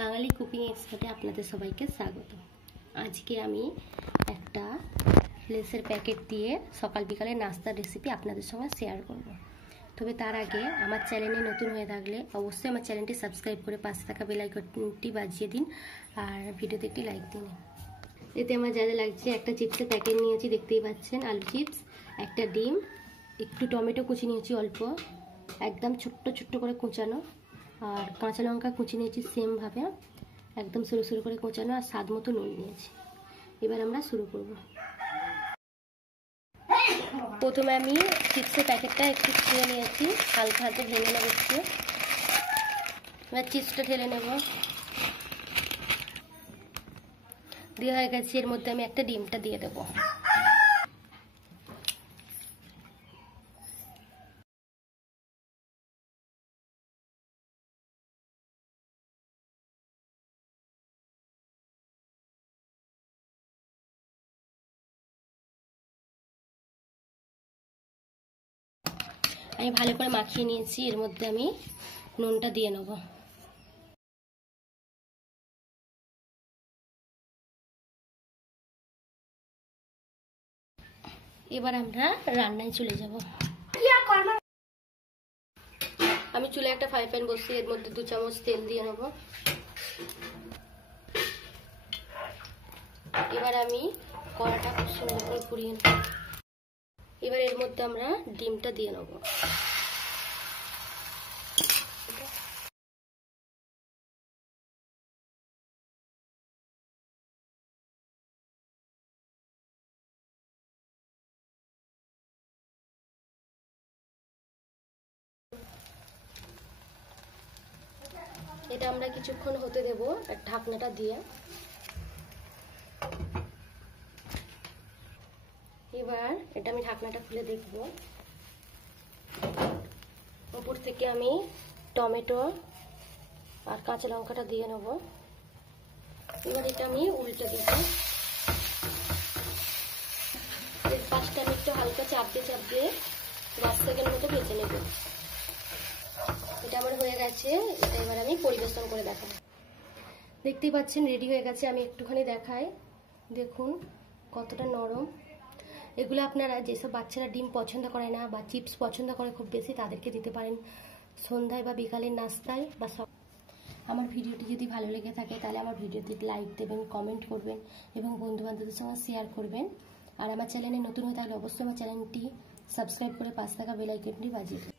বাঙালি cooking এক্সপার্টে আপনাদের সবাইকে স্বাগত। আজকে আমি একটা লেসের প্যাকেট দিয়ে সকাল বিকালে নাস্তার রেসিপি আপনাদের সঙ্গে শেয়ার করব। তবে তার আগে আমার চ্যানেলে নতুন হয়ে থাকলে অবশ্যই আমার চ্যানেলটি সাবস্ক্রাইব করে পাশে থাকা বেল আইকনটি বাজিয়ে দিন আর ভিডিওতে একটি লাইক দিন। এতে আমার যা যা লাগছে, একটা চিপসের প্যাকেট নিয়েছি দেখতেই পাচ্ছেন, আলু চিপস, একটা ডিম, একটু টমেটো কুচি নিয়েছি অল্প, একদম ছোট্ট ছোট্ট করে কোঁচানো, আর কাঁচা লঙ্কা কুচি নিয়েছি সেমভাবে একদম সরু সরু করে কোঁচানো, আর স্বাদ মতো নুন নিয়েছি। এবার আমরা শুরু করব। প্রথমে আমি চিপসের প্যাকেটটা একটু ছুঁয়ে নিয়েছি, হালকা হাতে ঢেলে নেব একটু। এবার চিপসটা ঢেলে নেব, দিয়ে হয়ে গেছে। এর মধ্যে আমি একটা ডিমটা দিয়ে দেবো। আমি ভালো করে মাখিয়ে নিয়েছি, এর মধ্যে আমি নুনটা দিয়ে নেব। এবার আমরা রান্নায় চলে যাব। আমি চুলে একটা ফ্রাই প্যান বসিয়ে এর মধ্যে 2 চামচ তেল দিয়ে নেব। এবার আমি কড়াটা খুব সুন্দর করে ঘুরিয়ে নেব। এবার এর মধ্যে আমরা ডিমটা দিয়ে নেব। এটা আমরা কিছুক্ষণ হতে দেব ঢাকনাটা দিয়ে। এবার এটা আমি ঢাকনাটা খুলে দেখব। উপর থেকে আমি টমেটো আর কাঁচা লঙ্কাটা দিয়ে নেব। এবার এটা আমি উল্টে দেব। 5টা মিনিট একটু হালকা চাপ দিয়ে 10 সেকেন্ড মতো ভেজে নেব। এটা আমার হয়ে গেছে। এটা এবার আমি পরিবেশন করে দেখাবো। দেখতেই পাচ্ছেন রেডি হয়ে গেছে। আমি একটুখানি দেখাই, দেখুন কতটা নরম। এগুলো আপনারা যেসব বাচ্চারা ডিম পছন্দ করে না বা চিপস পছন্দ করে খুব বেশি, তাদেরকে দিতে পারেন সন্ধ্যায় বা বিকালের নাস্তায় বা আমার ভিডিওটি যদি ভালো লেগে থাকে তাহলে আমার ভিডিওতে লাইক দেবেন, কমেন্ট করবেন এবং বন্ধুবান্ধবদের সঙ্গে শেয়ার করবেন। আর আমার চ্যানেলে নতুন হয়ে থাকলে অবশ্যই আমার চ্যানেলটি সাবস্ক্রাইব করে পাশে থাকা বেল আইকনটি বাজিয়ে দেবেন।